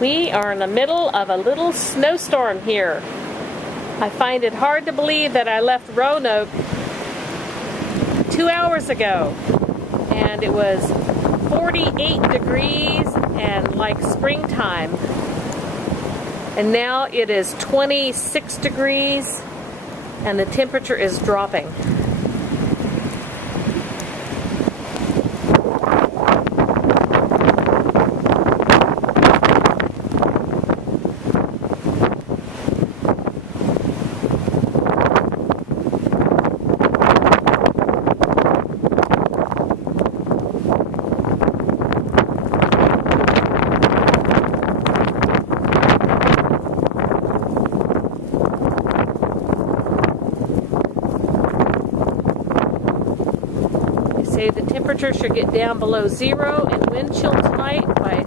We are in the middle of a little snowstorm here. I find it hard to believe that I left Roanoke 2 hours ago and it was 48 degrees and like springtime. And now it is 26 degrees and the temperature is dropping. Say the temperature should get down below zero and wind chill tonight by